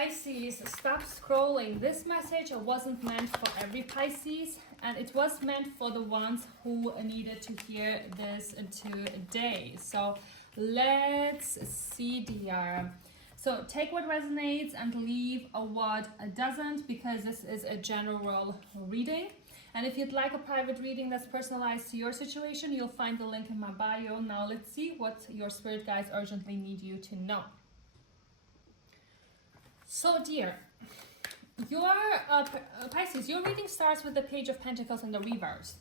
Pisces, stop scrolling. This message wasn't meant for every Pisces, and it was meant for the ones who needed to hear this today. So let's see, dear. So take what resonates and leave what doesn't, because this is a general reading. And if you'd like a private reading that's personalized to your situation, you'll find the link in my bio. Now let's see what your spirit guides urgently need you to know. So dear, your Pisces, your reading starts with the Page of Pentacles in the reverse.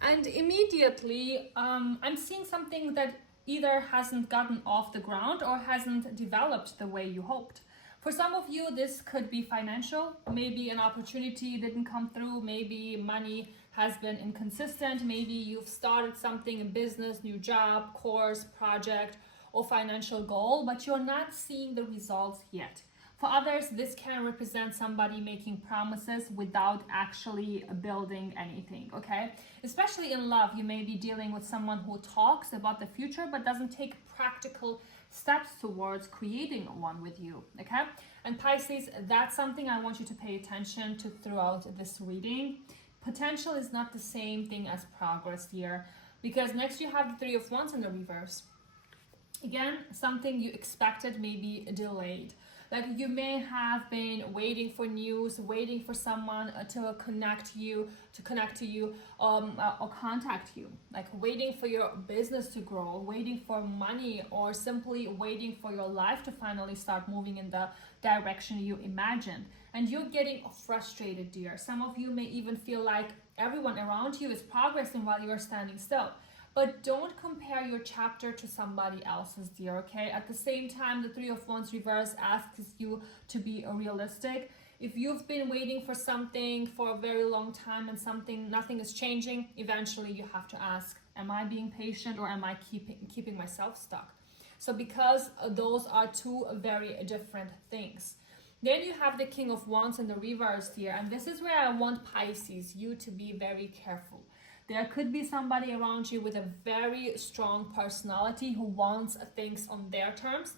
And immediately, I'm seeing something that either hasn't gotten off the ground or hasn't developed the way you hoped. For some of you, this could be financial. Maybe an opportunity didn't come through. Maybe money has been inconsistent. Maybe you've started something, a business, new job, course, project, or financial goal, but you're not seeing the results yet. For others, this can represent somebody making promises without actually building anything, okay? Especially in love, you may be dealing with someone who talks about the future but doesn't take practical steps towards creating one with you, okay? And Pisces, that's something I want you to pay attention to throughout this reading. Potential is not the same thing as progress here, because next you have the Three of Wands in the reverse. Again, something you expected may be delayed. Like you may have been waiting for news, waiting for someone to connect to you, or contact you. Like waiting for your business to grow, waiting for money, or simply waiting for your life to finally start moving in the direction you imagined. And you're getting frustrated, dear. Some of you may even feel like everyone around you is progressing while you are standing still. But don't compare your chapter to somebody else's, dear, okay? At the same time, the Three of Wands reverse asks you to be realistic. If you've been waiting for something for a very long time and nothing is changing, eventually you have to ask, am I being patient or am I keeping myself stuck? So because those are two very different things. Then you have the King of Wands in the reverse here, and this is where I want Pisces, you to be very careful. There could be somebody around you with a very strong personality who wants things on their terms.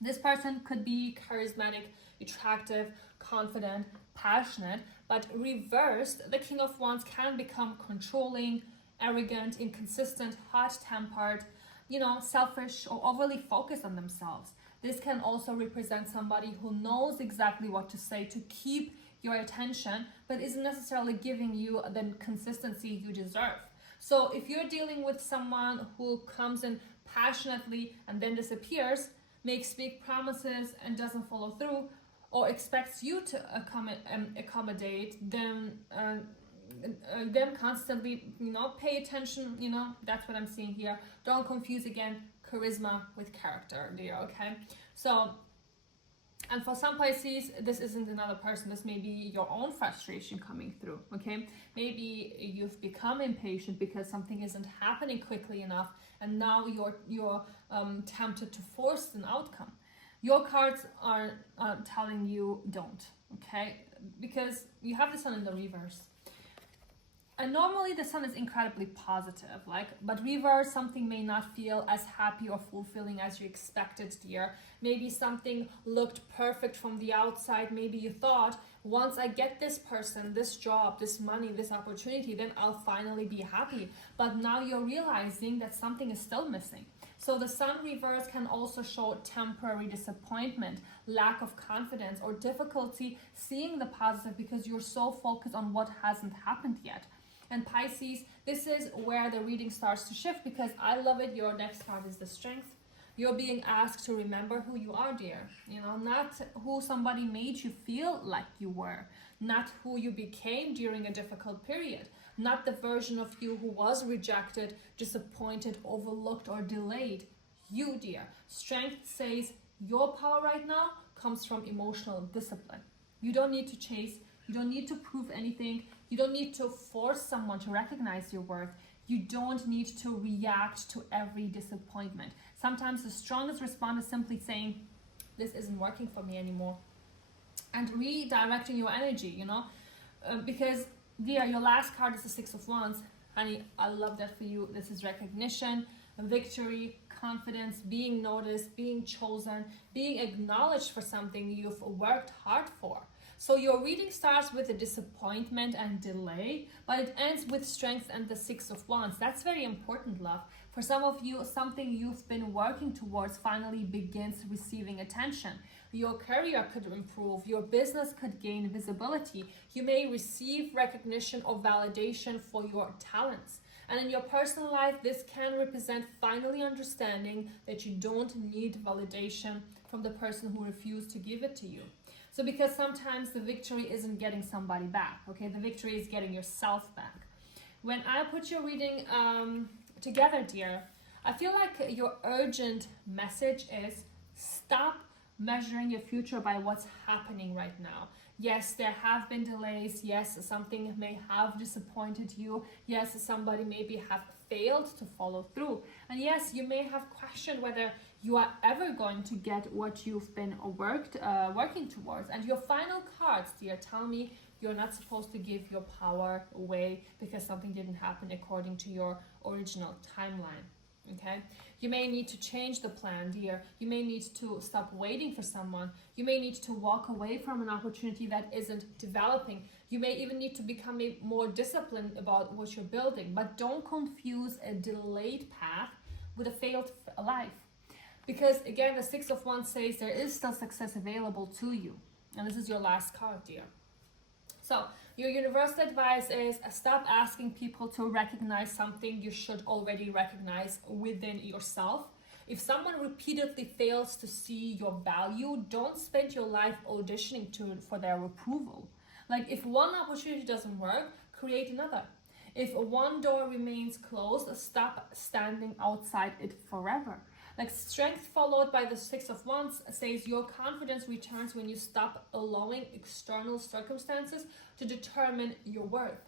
This person could be charismatic, attractive, confident, passionate, but reversed, the King of Wands can become controlling, arrogant, inconsistent, hot-tempered, selfish, or overly focused on themselves. This can also represent somebody who knows exactly what to say to keep your attention, but isn't necessarily giving you the consistency you deserve. So if you're dealing with someone who comes in passionately and then disappears, makes big promises and doesn't follow through, or expects you to accommodate, then constantly, pay attention, that's what I'm seeing here. Don't confuse again charisma with character, dear, okay? So, and for some Pisces, this isn't another person. This may be your own frustration coming through, okay? Maybe you've become impatient because something isn't happening quickly enough, and now you're tempted to force an outcome. Your cards are telling you don't, okay? Because you have the Sun in the reverse. And normally the Sun is incredibly positive, but reverse, something may not feel as happy or fulfilling as you expected, dear. Maybe something looked perfect from the outside. Maybe you thought, once I get this person, this job, this money, this opportunity, then I'll finally be happy. But now you're realizing that something is still missing. So the Sun reverse can also show temporary disappointment, lack of confidence, or difficulty seeing the positive because you're so focused on what hasn't happened yet. And Pisces, this is where the reading starts to shift, because I love it. Your next card is the Strength. You're being asked to remember who you are, dear. Not who somebody made you feel like you were. Not who you became during a difficult period. Not the version of you who was rejected, disappointed, overlooked, or delayed. You, dear. Strength says your power right now comes from emotional discipline. You don't need to chase. You don't need to prove anything. You don't need to force someone to recognize your worth. You don't need to react to every disappointment. Sometimes the strongest response is simply saying, this isn't working for me anymore. And redirecting your energy, because, dear, your last card is the Six of Wands. Honey, I love that for you. This is recognition, victory, confidence, being noticed, being chosen, being acknowledged for something you've worked hard for. So your reading starts with a disappointment and delay, but it ends with strength and the Six of Wands. That's very important, love. For some of you, something you've been working towards finally begins receiving attention. Your career could improve, your business could gain visibility. You may receive recognition or validation for your talents. And in your personal life, this can represent finally understanding that you don't need validation from the person who refused to give it to you. So because sometimes the victory isn't getting somebody back, okay? The victory is getting yourself back. When I put your reading together, dear, I feel like your urgent message is stop measuring your future by what's happening right now. Yes, there have been delays. Yes, something may have disappointed you. Yes, somebody maybe have failed to follow through. And yes, you may have questioned whether you are ever going to get what you've been working towards. And your final cards, dear, tell me you're not supposed to give your power away because something didn't happen according to your original timeline. Okay, you may need to change the plan, dear. You may need to stop waiting for someone. You may need to walk away from an opportunity that isn't developing. You may even need to become more disciplined about what you're building. But don't confuse a delayed path with a failed life. Because again, the Six of Wands says there is still success available to you. And this is your last card, dear. So your universal advice is stop asking people to recognize something you should already recognize within yourself. If someone repeatedly fails to see your value, don't spend your life auditioning for their approval. Like if one opportunity doesn't work, create another. If one door remains closed, stop standing outside it forever. Like strength followed by the Six of Wands says your confidence returns when you stop allowing external circumstances to determine your worth.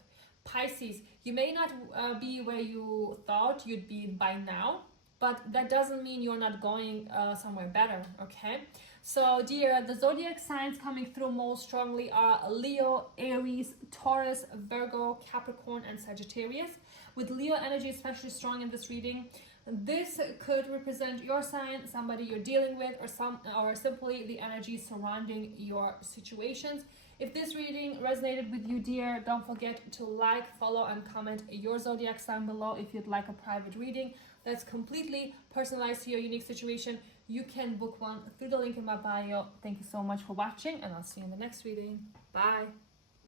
Pisces, you may not be where you thought you'd be by now, but that doesn't mean you're not going somewhere better, okay? So dear, the zodiac signs coming through most strongly are Leo, Aries, Taurus, Virgo, Capricorn, and Sagittarius. With Leo energy especially strong in this reading, this could represent your sign, somebody you're dealing with, or simply the energy surrounding your situations. If this reading resonated with you, dear, don't forget to like, follow, and comment your zodiac sign below if you'd like a private reading that's completely personalized to your unique situation. You can book one through the link in my bio. Thank you so much for watching, and I'll see you in the next reading. Bye.